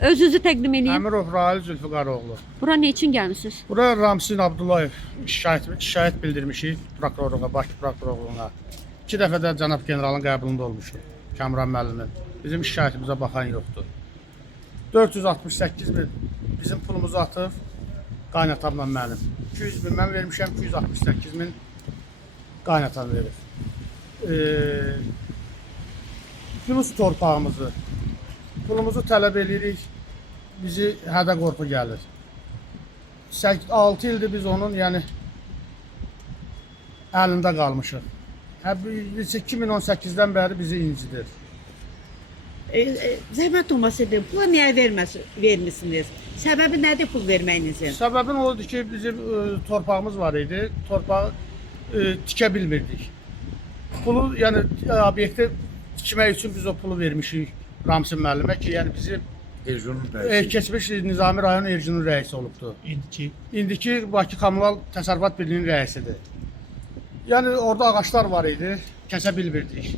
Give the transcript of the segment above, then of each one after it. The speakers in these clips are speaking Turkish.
Özünüzü təqdim edin. Əmirov Rahil Zülfüqaroğlu. Bura nə üçün gəlmisiniz? Bura Ramsin Abdullayev şikayət, şikayət bildirmişik prokurorluğa, Bakı prokurorluğuna. İki dəfə də cənab generalın qəbulunda olmuşuq. Kamran müəllimin. Bizim şikayətimizə baxan yoxdur. 468 min bizim pulumuzu atıb qaynatamla mənim. 200 min mən vermişəm, 268 min qaynatan verir. Ee, Yunus torpağımızı, pulumuzu tələb edirik, bizi hədə qorxu gəlir. 6 ildir biz onun yəni əlində qalmışıq. Hə biz 2018-dən bəri bizi incidir. E, e, zəhmət olmasa deyin, pula niyə verməs vermisiniz? Səbəbi nədir pul verməyinizin? Səbəbin odur ki, bizim ə, torpağımız var idi. Torpağı ə, tikə bilmirdik. Pulu, yəni ə, obyekti tikmək üçün biz o pulu vermişik Ramsin müəllimə ki, yəni bizim Erzurum e, rəisi. keçmiş Nizami rayon Ercünün rəisi olubdu. İndiki İndiki Bakı Kommunal Təsərrüfat Birliyinin rəisidir. Yəni orada ağaclar var idi, kəsə bilmirdik.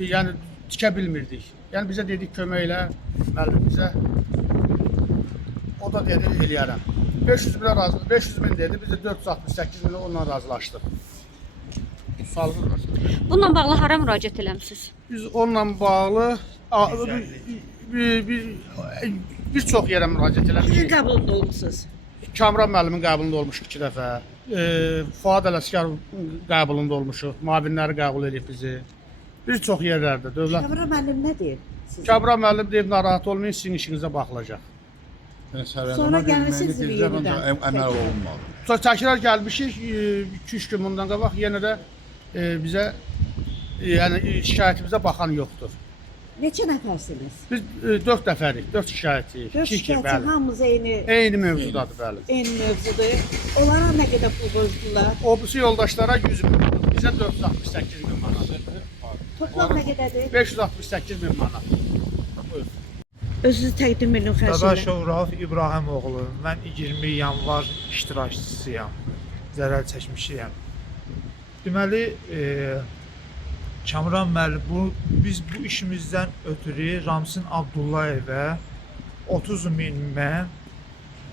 Yəni tikə bilmirdik. Yəni bizə dedik kömək elə, müəllim bizə. O da dedi eləyərəm. 500 minə razı, 500 min dedi, biz də 468 minə onunla razılaşdıq. Sağlıq Bununla bağlı hara müraciət eləmisiniz? Biz onunla bağlı bir, çox yerə müraciət Kimin eləmişik. qəbulunda olmusunuz? Kamran müəllimin qəbulunda olmuşuq iki dəfə. E, Fuad Ələskər qəbulunda olmuşuq. Müavinləri qəbul edib bizi. Bir çox yerlərdə dövlət. Kəbra müəllim nə deyir? Kamran müəllim deyib narahat olmayın, sizin işinizə baxılacaq. Sonra gəlmisiniz yenidən. əməl olunmadı. Sonra təkrar gəlmişik 2-3 gün bundan qabaq yenə də e, bizə e, yəni e, şikayətimizə baxan yoxdur. Neçə nəfərsiniz? Biz 4 dəfərik, 4 şikayətçiyik. Dörd İki, iki, şikayətçi bəli. hamımız eyni Eyni mövzudadır, bəli. eyni mövzudur. Onlara nə qədər pul borclular? O birisi yoldaşlara 100 min, bizə 468 min manat. Toplam nə qədərdir? 568 min manat. Özünüzü təqdim edin xərclə. Dadaşov Rauf İbrahimoğlu. Mən 20 yanvar iştirakçısıyam. Zərər çəkmişiyəm. Deməli, e, Müəllim bu biz bu işimizdən ötürü Ramsin Abdullayevə 30 min mən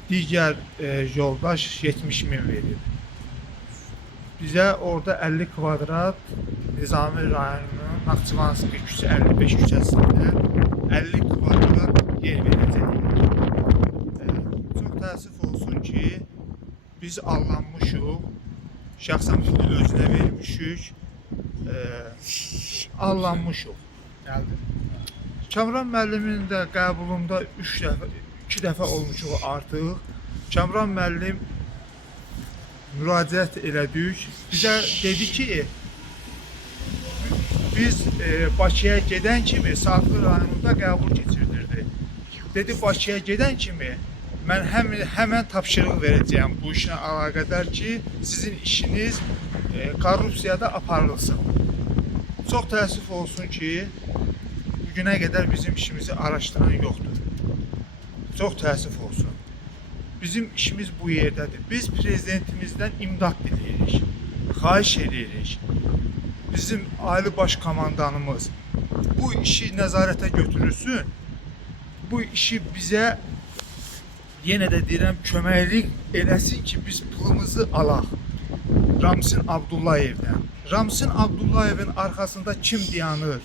digər e, yoldaş 70 min verib. Bizə orada 50 kvadrat Nizami rayonunun Naxçıvanski küçə 55 küçəsində 50 kvadrat yer verəcəyik. E, Çox təəssüf olsun ki, biz allanmışıq. Şəxsən pulu özünə vermişik. E, allanmışıq. Gəldi. Kamran müəllimin də qəbulunda 3 dəfə 2 dəfə olmuşuq artıq. Kamran müəllim müraciət elədik. Bizə dedi ki, biz e, Bakıya gedən kimi Saatlı rayonunda qəbul keçirdirdi. Dedi Bakıya gedən kimi mən həm həmən tapşırıq verəcəyəm bu işlə əlaqədar ki, sizin işiniz e, korrupsiyada aparılsın. Çox təəssüf olsun ki, bu günə qədər bizim işimizi araşdıran yoxdur. Çox təəssüf olsun. Bizim işimiz bu yerdədir. Biz prezidentimizdən imdad diləyirik. Xahiş edirik. Bizim ali baş komandanımız bu işi nəzarətə götürülsün. Bu işi bizə yenə də deyirəm köməklik eləsin ki, biz pulumuzu alaq. Ramsin Abdullayevdən. Ramsin Abdullayevin arxasında kim dayanır?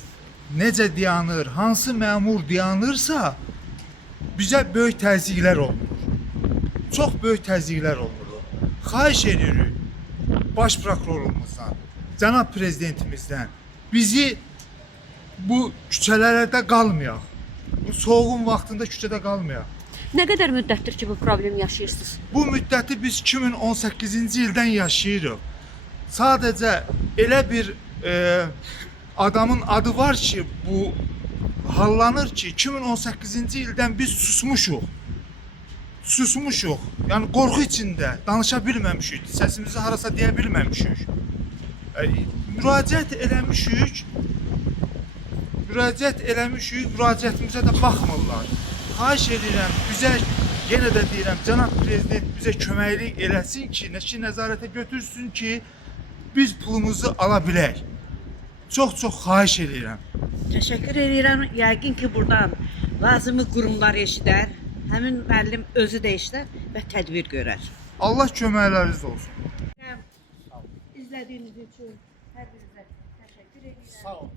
Necə dayanır? Hansı məmur dayanırsa bizə böyük təzyiqlər olunur. Çox böyük təzyiqlər olunur. Xahiş edirik baş prokurorumuzdan, cənab prezidentimizdən bizi bu küçələrdə qalmayaq. Bu soğuğun vaxtında küçədə qalmayaq. Nə qədər müddətdir ki, bu problemi yaşayırsınız? Bu müddəti biz 2018-ci ildən yaşayırıq. Sadəcə elə bir e, adamın adı var ki, bu hallanır ki, 2018-ci ildən biz susmuşuq. Susmuşuq. Yəni qorxu içində danışa bilməmişik, səsimizi harasa deyə bilməmişik. E, müraciət eləmişik. Müraciət eləmişik, müraciətimizə də baxmırlar. Xahiş edirəm, bizə yenə də deyirəm, cənab prezident bizə köməklik eləsin ki, nəşi nəzarətə götürsün ki, biz pulumuzu ala bilək. Çox-çox xahiş edirəm. Təşəkkür edirəm. Yəqin ki, buradan lazımi qurumlar eşidər, həmin müəllim özü də eşidər və tədbir görər. Allah köməkləriniz olsun. İzlədiyiniz üçün hər birinizə təşəkkür edirəm. Sağ ol.